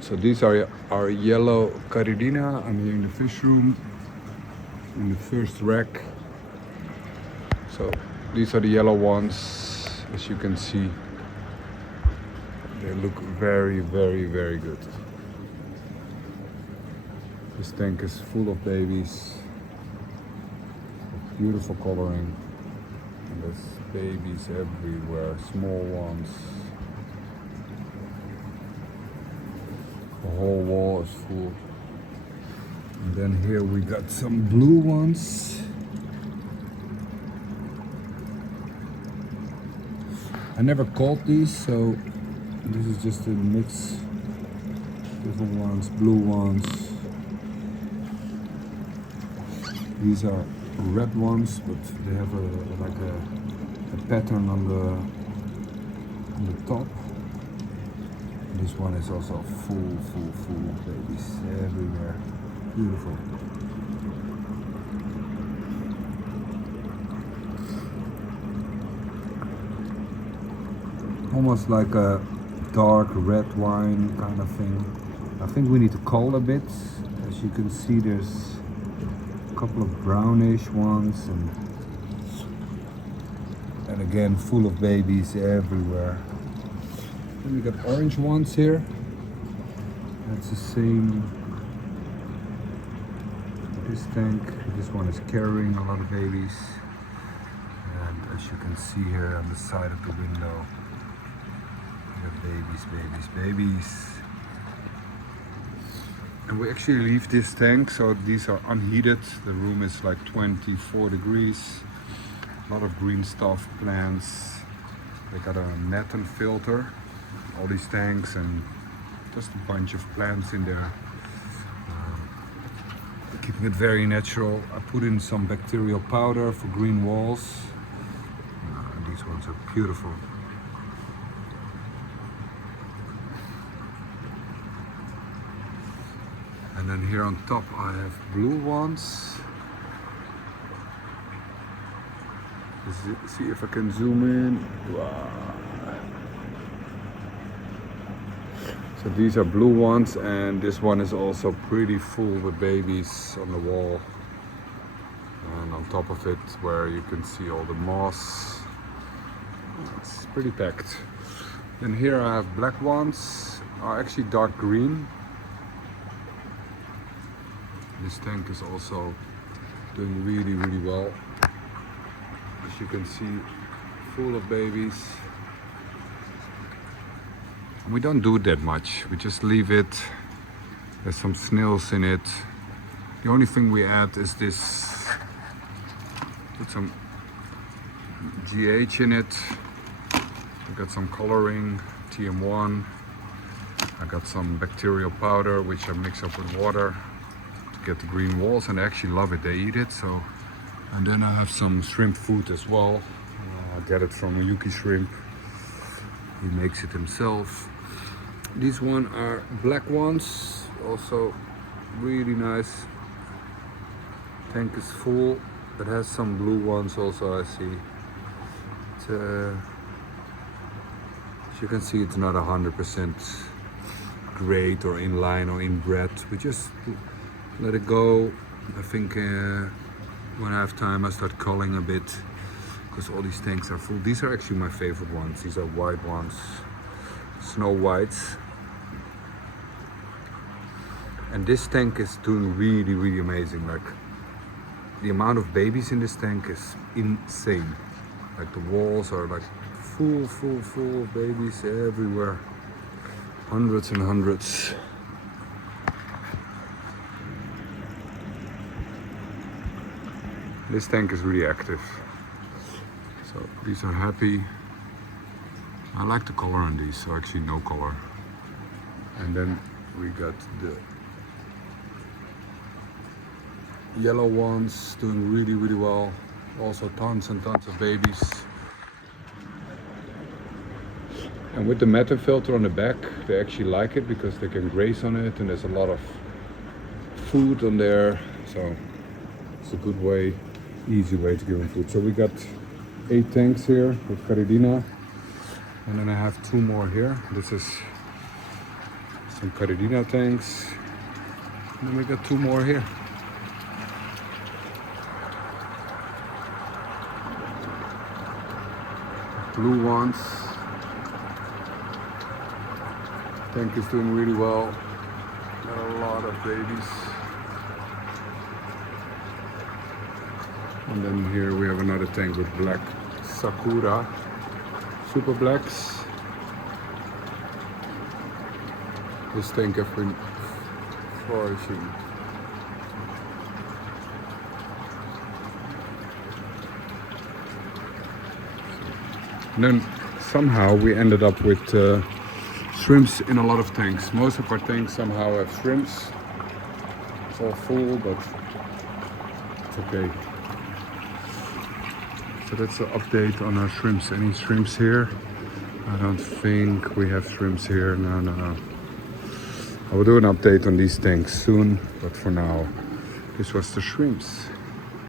So these are our yellow Caridina. I'm here in the fish room, in the first rack. So these are the yellow ones, as you can see. They look very, very, very good. This tank is full of babies, with beautiful coloring. And there's babies everywhere, small ones. The whole wall is full. And then here we got some blue ones. I never caught these, so this is just a mix. Different ones, blue ones. These are red ones, but they have a pattern on the top. This one is also full of babies everywhere. Beautiful. Almost like a dark red wine kind of thing. I think we need to cull a bit. As you can see, there's a couple of brownish ones and again full of babies everywhere. Then we got orange ones here. That's the same. This tank, this one is carrying a lot of babies. And as you can see here on the side of the window, we have babies. And we actually leave this tank, so these are unheated. The room is like 24 degrees. A lot of green stuff, plants. They got a net and filter, all these tanks, and just a bunch of plants in there. Keeping it very natural. I put in some bacterial powder for green walls. These ones are beautiful. And then here on top I have blue ones. Let's see if I can zoom in. Wow. So these are blue ones, and this one is also pretty full with babies on the wall. And on top of it, where you can see all the moss. It's pretty packed. And here I have black ones, are actually dark green. This tank is also doing really, really well. As you can see, full of babies. And we don't do that much. We just leave it. There's some snails in it. The only thing we add is this. Put some GH in it. I got some coloring, TM1. I got some bacterial powder, which I mix up with water to get the green walls, and they actually love it. They eat it. So, and then I have some shrimp food as well. I get it from Rili Shrimp. He makes it himself. These one are black ones, also really nice. Tank is full. It has some blue ones also, I see. As you can see, it's not 100% great or inline or inbred. We just let it go. I think when I have time, I start culling a bit, because all these tanks are full. These are actually my favorite ones. These are white ones, snow whites. And this tank is doing really, really amazing. Like, the amount of babies in this tank is insane. Like, the walls are like full of babies everywhere. Hundreds and hundreds. This tank is really active. So these are happy. I like the color on these, so actually no color. And then we got the yellow ones doing really, really well. Also tons and tons of babies. And with the meta filter on the back, they actually like it because they can graze on it, and there's a lot of food on there. So it's a good way, easy way to give them food. So we got 8 tanks here with Caridina, and then I have 2 more here. This is Some Caridina tanks. And then we got 2 more here. Blue ones. Tank is doing really well. Got a lot of babies. And then here we have another tank with black Sakura super blacks. This tank has been flourishing. And then somehow we ended up with shrimps in a lot of tanks. Most of our tanks somehow have shrimps. It's all full, but it's okay. So that's the update on our shrimps. Any shrimps here? I don't think we have shrimps here. No. I will do an update on these tanks soon, but for now, this was the shrimps.